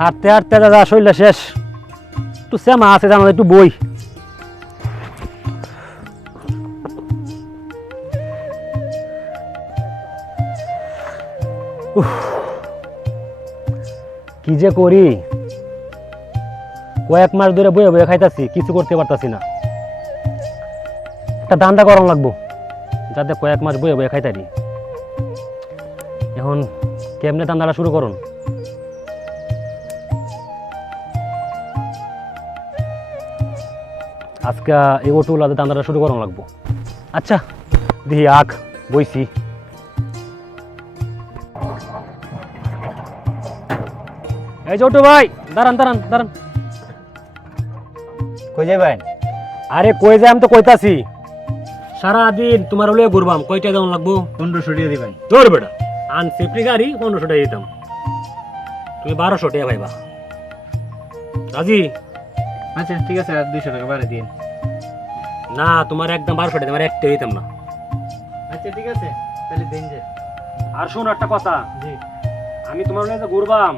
হাঁটতে হাঁটতে দাদা শরীরটা শেষ, একটু শ্যামা আছে জানো, একটু বই। কি যে করি, কয়েক মাস ধরে বয়ে বয়ে খাইতাছি, কিছু করতে পারতাছি না। একটা ধান্দা করানো লাগবো যাতে কয়েক মাস বয়ে বয়ে খাইতারি। এখন কেমনে ধান্দাটা শুরু করুন? আজকে এই অটোলাতে ধান্দাটা শুরু করানো লাগবো। আচ্ছা দেখি আখ বইছি। এই যে অটো ভাই, দাঁড়ান দাঁড়ান দাঁড়ান। কই যাবেন? আরে কই যাই আমি তো কইতাছি, সারাদিন তোমার হলে ঘুরবাম, কয়টা দেওয়া লাগবো? 1500 টাকা দিবেন। তোর বেটা আনসেফটি গাড়ি 1500 টাকা দিতাম, তুমি 1200 টাকা ভাইবা। রাজি? আচ্ছা ঠিক আছে, আর 200 টাকা বাড়ে দিন। না তোমার একদম 1200 টাকা, তোমার একটা দিতাম না। আচ্ছা ঠিক আছে, তাহলে দিন যে। আর শোনো একটা কথা, জি। আমি তোমার হলে যে ঘুরবাম,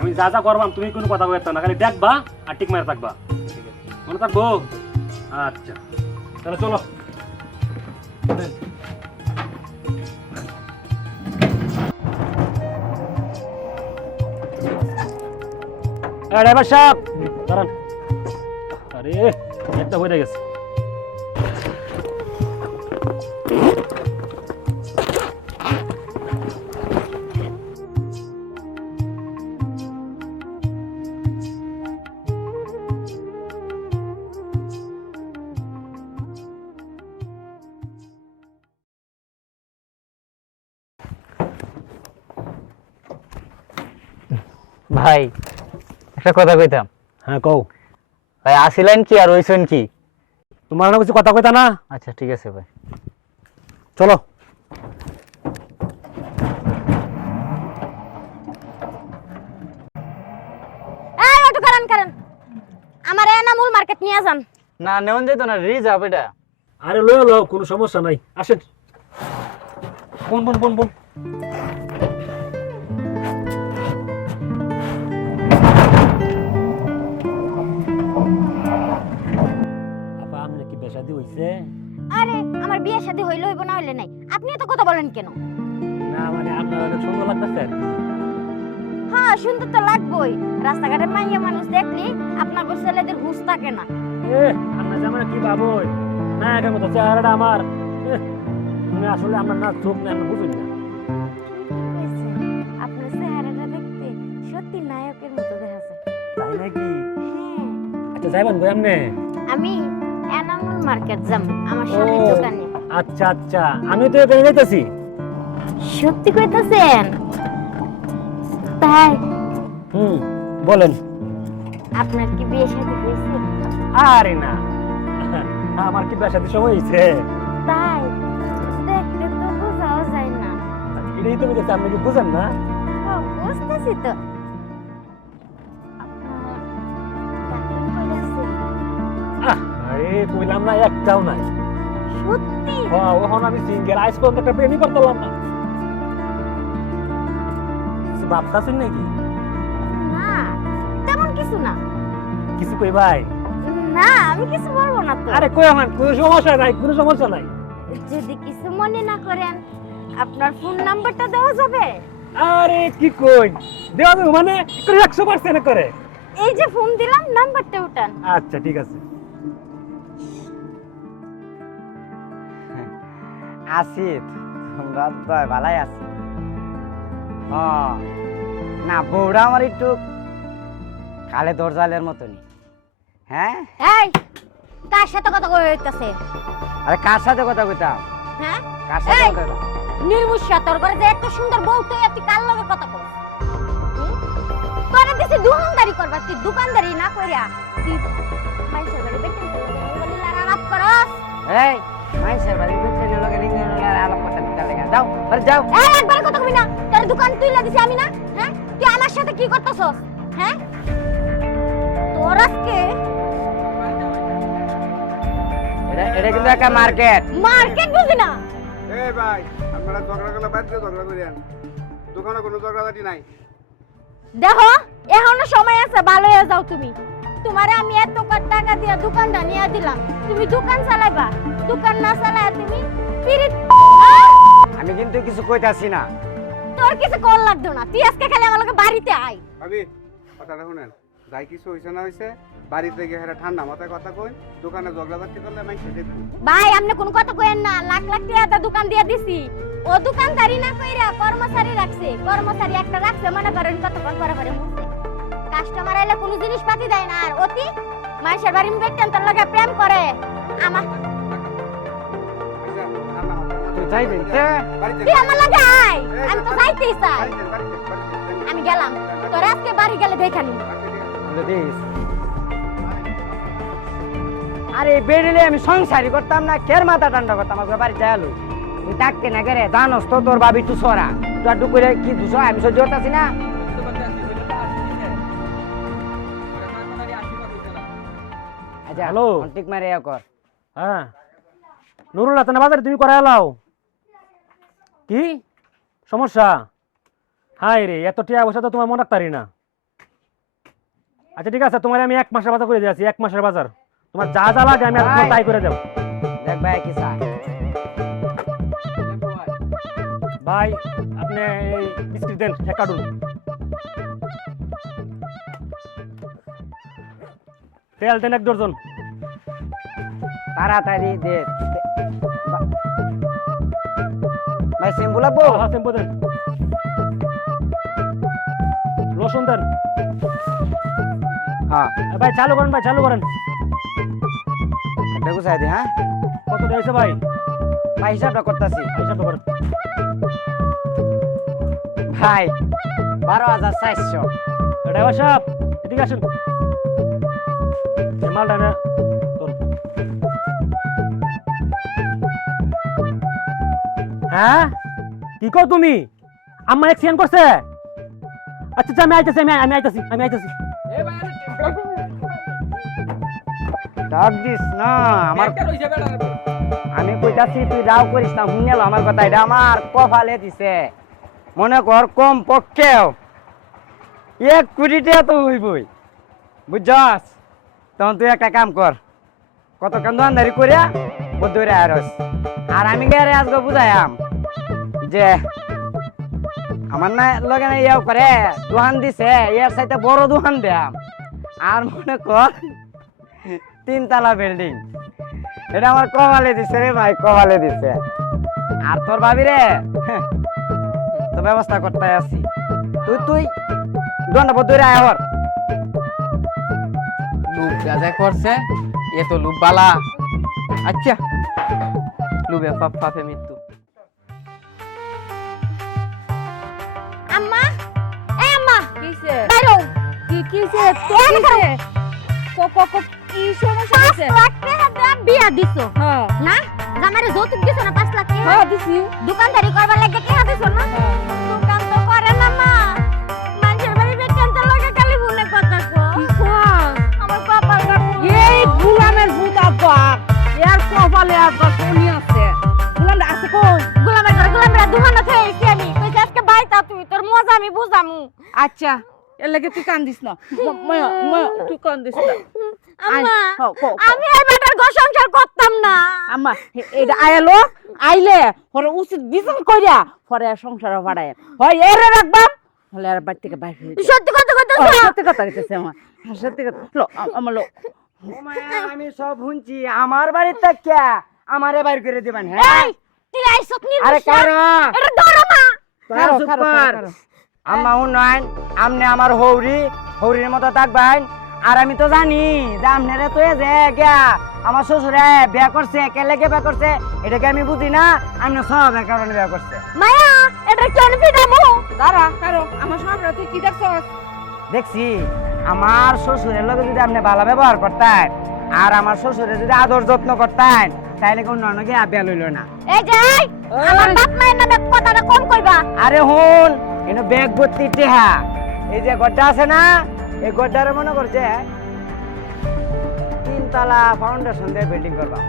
আমি যা যা করবাম তুমি কোনো কথা কইতা না, খালি দেখবা আর টিক মারে থাকবা, ঠিক আছে। মনে থাকবো? আচ্ছা তাহলে চলো। ড্রাইভার সাহেব দাঁড়ান। আরে একটা হয়ে গেছে। ভাই একটা কথা কইতাম। হ্যাঁ কও। ভাই আসিলেন কি আর হইছেন কি? তোমার না কিছু কথা কইতা না? আচ্ছা ঠিক আছে ভাই, চলো। এই অটো কারণ কারণ আমার এনামুল মার্কেট নিয়ে যান। না নেওন যেত না, রিজার্ভ এটা। আরে লয়ে লও, কোনো সমস্যা নাই, আসেন। বোন বোন বোন বোন। আপা আপনি কি বেশাদি হইছে? আরে আমার বিয়ে শাদী হইলো হইব না হইলে নাই, আপনি এত কথা বলেন কেন? না মানে আপনার অনেক সুন্দর লাগতেছে। হ্যাঁ সুন্দর তো লাগবেই, রাস্তাঘাটে মাইয়া মানুষ দেখলি আপনার ছেলেদের হুঁশ থাকে না। এ আপনার জামাই কি ভাবই না, এর মতো চেহারাটা আমার। তুমি আসলে আমার না চোখ না, আমি বুঝি না। হয়েছে, আপনার চেহারাটা দেখতে সত্যি নায়কের মতো দেখাচ্ছে। তাই নাকি? হ্যাঁ আচ্ছা যাইবেন কই আপনি? আমি এনামুল মার্কেট যাম আমার স্বামীর ও, দোকানে। আচ্ছা আচ্ছা, আমি তো এখানে যাইতেছি। সত্যি কইতাছেন? তাই বলেন। আপনার কি বিয়ে শাদী হয়েছে? আরে না, আমার কি বেশাদি সময় হয়েছে? তাই দেখতে তো বোঝাও যায় না। এটাই তো বলতেছি, আপনি কি বুঝেন না? হ্যাঁ, বুঝতেছি তো। আরে কইলাম না, একটাও নাই। সত্যি? ওহন আমি সিঙ্গেল, আইস পর্যন্ত একটা প্রেমই করতাম না। ভাবতাছেন নাকি? না তেমন কিছু না। কিছু কই ভাই? না আমি কিছু বলবো না তো। আরে কই আমার কোনো সমস্যা নাই, কোনো সমস্যা নাই। যদি কিছু মনে না করেন আপনার ফোন নাম্বারটা দেওয়া যাবে? আরে কি কই, দেওয়া যাবে মানে 100% করে। এই যে ফোন দিলাম, নাম্বারটা উঠান। আচ্ছা ঠিক আছে। আসিত তোমরা ভাই ভালাই আছি। না বউরা আমার একটু কালে দরজালের মতনই। হ্যাঁ এই কার সাথে কথা কইতাছে? আরে কার সাথে কথা কইতাম? হ্যাঁ কার সাথে এই! কথা কইতাম? নির্মুষা তোর ঘরে যে এত সুন্দর বউ, তুই এত কার লগে কথা কস? তোরে দিছি দোকানদারি করবা, তুই দোকানদারি না কইরা তুই মাইসের ঘরে বেটিং করে আলাপ করস। এই মাইসের বাড়ি বেচে লগে রিং এর আলাপ কথা নিতে লাগা। যাও আরে যাও। এই একবার কথা কবি না, তোর দোকান তুইলা দিছি আমি না? হ্যাঁ তুই আমার সাথে কি করতেছস? হ্যাঁ তোর আজকে এটা কিন্তু একটা মার্কেট। মার্কেট বুঝি না। এই ভাই, আপনারা ঝগড়া করলে বাদ দিয়ে ঝগড়া করেন। দোকানে কোনো ঝগড়াঝাটি নাই। দেখো এখনো সময় আছে, ভালো হয়ে যাও তুমি। তোমারে আমি এত টাকা দিয়ে দোকানটা নিয়ে দিলাম, তুমি দোকান চালাইবা, দোকান না চালায় তুমি পিরিত। আমি কিন্তু কিছু কইতাছি না। তোর কিছু কল লাগতো না, তুই আজকে খালি আমার লগে বাড়িতে আয়। ভাবি কথাটা শুনেন, যাই কিছু হইছে না হইছে বাড়িতে গিয়ে হেরা ঠান্ডা মাথায় কথা কই, দোকানে ঝগড়াঝাটি করলে মাইসে দেখবো। ভাই আপনি কোনো কথা কইেন না, লাখ লাখ টাকা দোকান দিয়ে দিছি। ও দোকানদারি না কইরা কর্মচারী রাখছে, কর্মচারী একটা রাখছে, মনে করেন কতক্ষণ পরে পরে মুছছে। কাস্টমার আইলে কোনো জিনিসপাতি দেয় না, আর অতি মানুষের বাড়ি বেটেন তোর লগে প্রেম করে। আমার আচ্ছা, ঠান্ডা মাথায় তুই যাইবি তে? বাড়িতে তুই আমার লগে আয়, আমি তো যাইতেই চাই। বাড়িতে আমি গেলাম, তোর আজকে বাড়ি গেলে দেখা নিব। দিস আরে বেরিলে আমি সংসারই করতাম না, কের মাথা ঠান্ডা করতাম, আমার বাড়ি যাইলো তুই ডাকতে না গেরে জানোস তো তোর ভাবি তুই সরা তুই আর দুপুরে কি দুশো আমি সহ্য করতেছি না। আচ্ছা হ্যালো। ঠিক মারে ইয়া কর। হ্যাঁ নুরুল হাসান বাজারে তুমি করে এলাও কি সমস্যা? হাই রে, এত টিয়া বসে তো তোমার মনে রাখতারি না। আচ্ছা ঠিক আছে, তোমার আমি 1 মাসের বাজার করে দিয়েছি, 1 মাসের বাজার। তোমার যা যা লাগে আমি তোমার তাই করে দেব। দেখ ভাই কি চাই ভাই আপনি এই বিস্কিট দেন 1 কার্টুন। তেল দেন 1 ডজন। তাড়াতাড়ি দে ভাই শ্যাম্পু লাগবো? হ্যাঁ শ্যাম্পু দেন, লোশন দেন। হ্যাঁ ভাই চালু করেন, ভাই চালু করেন। এটা গুছাই দে। হ্যাঁ কত হয়েছে ভাই? ভাই হিসাবটা করতেছি। হিসাবটা করেন। ভাই 12,400। ড্রাইভার সাহেব এদিকে আসুন, এই মালটা না তোর। হ্যাঁ কি কও তুমি? আম্মা অ্যাক্সিডেন্ট করছে? আচ্ছা আচ্ছা, আমি আইতাছি, আমি আইতাছি। ডাক দিস না আমার, আমি কইতাছি তুই রাও করিস না, শুনেল আমার কথা, এটা আমার কপালে দিছে। মনে কর কম পক্ষেও 1 কোটি টাকা তো হইবই, বুঝছস? তখন তুই একটা কাম কর, কত কাম দোকানদারি করিয়া বদরে আরস, আর আমি গেরে আজকে বুঝাইয়াম যে আমার না লগে না ইয়াও করে দোকান দিছে, এর সাথে বড় দোকান দেয়াম। আর মনে কর 3 তলা বিল্ডিং, এটা আমার কপালে দিছে রে ভাই, কপালে দিছে। আর তোর ভাবি রে তো ব্যবস্থা করতে আসি, তুই দোকানটা বদরে আয়। লুব যা করছে এ তো লুব বালা। আচ্ছা লুবে ফাফে মৃত্যু। আম্মা, এই আম্মা, কিসে বাইরো। কিসে কেন করে? কি সমস্যা 5 হইছে? লাখ টাকা দিয়ে বিয়া দিছো হ্যাঁ না? জামাইরে যৌতুক দিছো না 5 লাখ টাকা? হ্যাঁ দিছি। দোকানদারি করবার লাগে টাকা দিছো না? দোকান তো করে না মা, মানুষের বাড়ি বেটেন তো লগে খালি ফোনে কথা কও। কি কস? আমার কপাল এই গুলামের ভূত আব্বা, এর কপালে আব্বা শনি আছে। গুলাম আছে কই? গোলামের দোকানে থাকি আমি কইছি আজকে বাইতা তুই, তোর মজা আমি বুঝামু। আচ্ছা এর লাগে তুই কান্দিস না, মায়া মায়া তুই কান্দিস না। আম্মা হ্যাঁ, কও, কও। আমি এই বেটার ঘর সংসার করতাম না। আম্মা এটা আইলো, আইলে পরে উচিত বিচার কইরা পরে সংসার বাড়ায় হয় এর রাখবাম, হলে আর বাড়ি থেকে বাইরে হয়ে যাবে। সত্যি কথা কইতেছ? সত্যি কথা কইতেছে আমার, সত্যি কথা। লো আমার লো ও মায়া, আমি সব শুনছি, আমার বাড়ির থেকে আমারে বাইর করে দিবেন? হ্যাঁ এই তুই আইছত নি? আরে কারো এটা ধরো মা। তোরা চুপ কর। আম্মা উন্নয়ন, আমনে আমার হৌরির মতো থাকবেন। আর আমি তো জানি যে আপনারা তো যে গিয়া আমার শ্বশুরে বিয়া করছে, কে লেগে বিয়া করছে এটাকে আমি বুঝি না, আমি সবের কারণে বিয়া করছে। মায়া এটা কেন ফিরামু? দাঁড়া কারো আমার সামনে তুই কি দেখছস? দেখছি আমার শ্বশুরের লগে যদি আপনি ভালো ব্যবহার করতেন আর আমার শ্বশুরে যদি আদর যত্ন করতেন তাইলে কোন অন্য গিয়া বিয়া লইল না। এই যে আমার বাপ মায়ের নামে কথাটা কম কইবা। আরে হুন, এনে ব্যাগ ভর্তি টেহা, এই যে গড্ডা আছে না, এই গড্ডারে মনে করছে 3 তলা ফাউন্ডেশন দিয়ে বিল্ডিং করবা।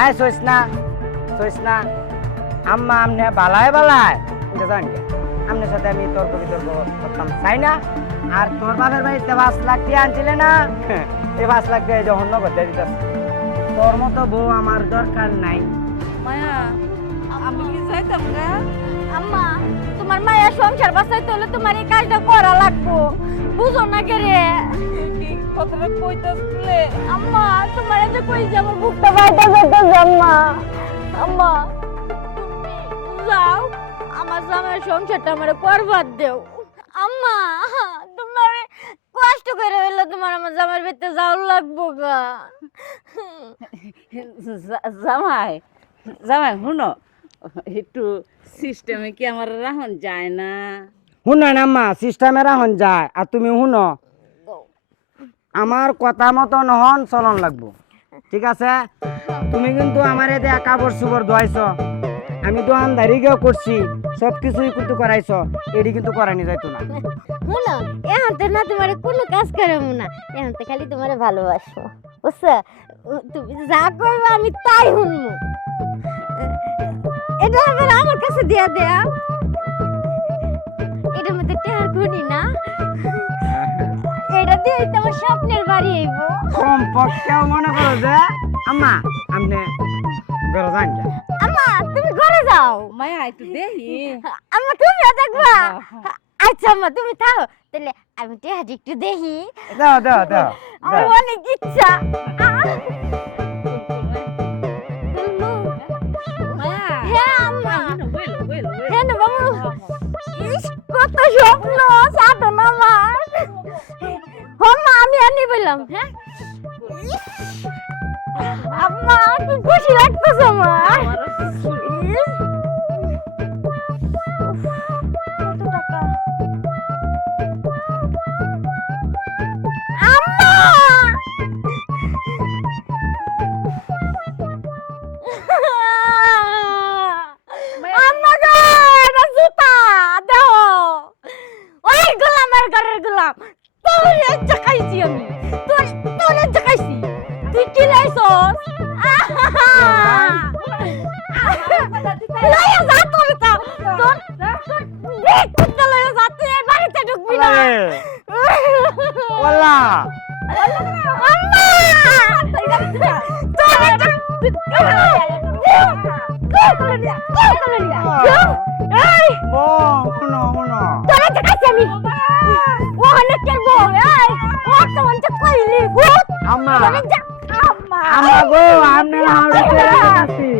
আয় সইস না আম্মা আমনে বালায় এটা জান কে আপনার সাথে আমি তর্ক বিতর্ক করতাম চাই না। আর তোর বাপের বাড়িতে 5 লাখ টাকা আনছিলে না, এই 5 লাখ টাকা যখন নগদ দিয়ে দিতেছে। তোর মতো বউ আমার দরকার নাই। মায়া আমি কি যাইতাম না? আম্মা তোমার মায়ের সংসার বাঁচাইতে হলে তোমার এই কাজটা করা লাগবো, বুঝো না কে রে? কি কথাটা কইতাছিলে? আম্মা তোমার যে কই যে আমার বুকটা বাইটা যেতেছে আম্মা। আম্মা তুমি যাও, আমার জামাইয়ের সংসারটা আমার করবার দেও। আম্মা তোমার কষ্ট করে হইলো তোমার আমার জামাইয়ের ভিতরে যাও লাগবো গা। জামাই জামাই শুনো, একটু সিস্টেমে কি আমার রাহন যায় না? শুনেন আম্মা, সিস্টেমে রাখুন যায়। আর তুমি শুনো, আমার কথা মতো নহন চলন লাগবো, ঠিক আছে? তুমি কিন্তু আমার এতে কাপড় চুপড় ধোয়াইছ, আমি দোকানদারিকেও করছি, সব কিছুই কিন্তু করাইছ, এটি কিন্তু করানি যাইতো না। শুনো এহান্তে না তোমার কোনো কাজ করাবো না, এহান্তে খালি তোমার ভালোবাসবো, বুঝছো? তুমি যা করবে আমি তাই শুনবো। এটা আবার আমার কাছে দিয়া দেয়া, এটার মধ্যে টেহার খুনি না, এটা দিয়ে তো আমার স্বপ্নের বাড়ি আইব। কমপক্ষেও মনে করো যে আম্মা আপনি ঘরে যান যা। আম্মা তুমি ঘরে যাও, মায়া একটু দেখি। আম্মা তুমিও দেখবা। আচ্ছা আম্মা তুমি থাকো, তাহলে আমি টেহাটি একটু দেখি, দাও দাও দাও আমার দাও। অনেক ইচ্ছা। মায়া হ্যাঁ আম্মা, বইলো বইলো হ্যাঁ না বাবু, ইস কত স্বপ্ন সাধন আমার। আম্মা আমি আনি বললাম, হ্যাঁ ইস, আম্মা কি খুশি লাগতেছে আমার। ইস, কত টাকা। আম্মা আম্মা গো এটা জুতা দাও। ওই গোলামের ঘরের গোলাম, তোর জাকাইছি আমি, তোর জাকাইছি, তুই কি লাইছস? লয়া যা তোর তা, তোর দেখ কুত্তা লয়া যা, তুই এই বাড়িতে ঢুকবি না। ওলা আম্মা তোর একটা এই ও শুনো শুনো, তোরা দেখাচ্ছি আমি ওখানে কেবো এই ও তো অন্ত কইলি ভূত আম্মা মানে যা আম্মা আম্মা গো আমনে হাওড়ে চলে গেছি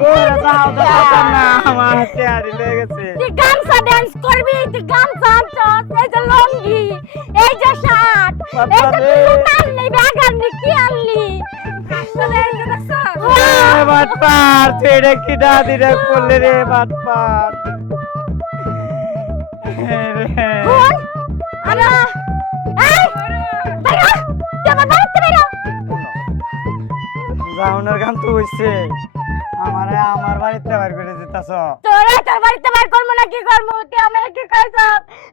গো, দাও দাও না, আমার চেয়ারে লেগে গেছে। তুই গামছা ডান্স করবি, তুই গামছা আনছস, এই যে লঙ্গি, এই যে শার্ট, এই যে তুই জুতা আনলি, ব্যাগ আনলি, কি আনলি? আসলে এই যে দেখছস? এ বাটপার, ছেড়ে কি দাদি রে করলে রে বাটপার। হুন, আরে এই বাইরা, তুই আমার বাড়িতে বাইরা। যাওনার গান তো হইছে, আমারে আমার বাড়িতে বার করে দিতাছ। তোরা তোর বাড়িতে বার করবো না কি করবো? তুই আমার কি কইছ?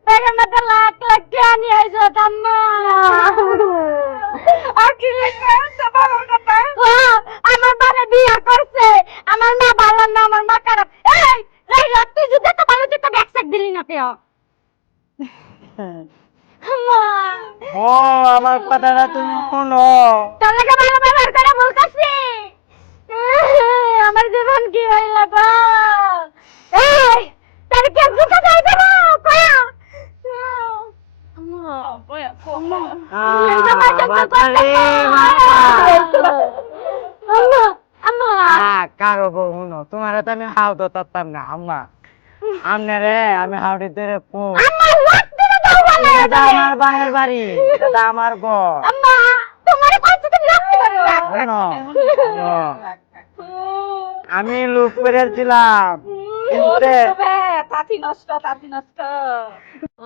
ব্যাগের মধ্যে লাখ লাখ টাকা নিয়ে আইছো আম্মা। আর কি লিখছে বাবার কথা? আমার বাবা বিয়ে করছে, আমার মা ভালো না, আমার মা খারাপ। এই রাইরা তুই যদি তো ভালো তুই তো ব্যাগ স্যাক দিলি না কেউ। আম্মা ও আমার কথাটা তুমি শুনো। তোর লাগে ভালো ব্যবহার করে বলতাছি। আমার জীবন কি হইল গো? এই তোর কি জুতা চাই দেব কয়া? আম্মা বয়া আম্মা বাপারে আম্মা আম্মা কারো বউ শুনো, তোমার তো আমি হাও তো তারতাম না আম্মা। আমনে রে আমি হাওড়ি ধরে পো, আমার লাগতে দাও বলে। এটা আমার বাহের বাড়ি, এটা আমার ঘর। আম্মা তোমার কত তুমি লাগতে পারো না। শোনো, শোনো, আমি লুক করেছিলাম তাঁতি নষ্ট তাঁতি নষ্ট।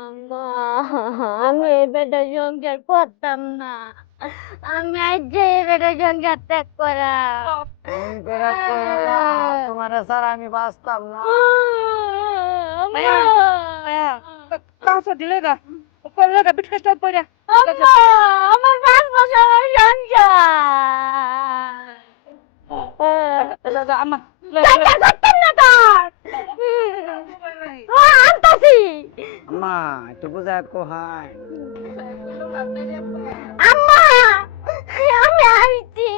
আম্মা আমি এই বেটা সংসার করতাম না, আমি আজ যে এই বেটা সংসার ত্যাগ করা। তোমার স্যার আমি বাঁচতাম না। মায়া মায়া কাঁচা দিলে গা পরে গা বিট খাইতে পড়ে। আম্মা আমার 5 বছরের সংসার দাদা আমা সংসার করতাম না তোর। আনতো কইতাছি আম্মা একটু বুঝা কোহাই আম্মা আমি আইছি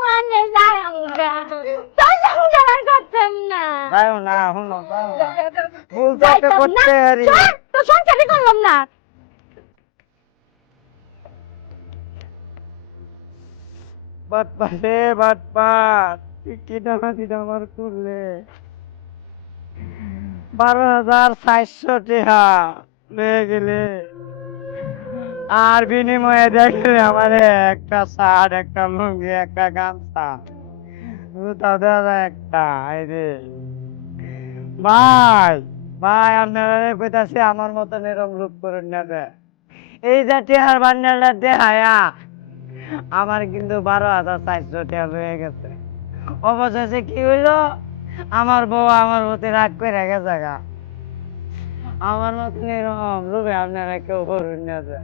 মানে যাঙ্গা তোর সংসার আর করতাম না যাও না শুনো ভুল তো একটা করতে হারি তো সংসারই করলাম না বাটপার রে বাটপার তুই কি ডাকাতি আমার করলে 12,400 টাকা লয়ে গেলে আর বিনিময়ে দেখলে আমারে একটা শার্ট একটা লুঙ্গি একটা গামছা জুতা দাদা একটা এই রে ভাই ভাই আপনারা কইতাছি আমার মতন এরকম রূপ করুন না রে। এই যে টেহার বান্ডালটা দেখায়া আমার কিন্তু 12,400 টাকা হয়ে গেছে। অবশেষে কি হইলো আমার বউ আমার প্রতি রাগ করে গেছে গা। আমার মতন এরকম রূপে আপনারা কেউ করুন না রে।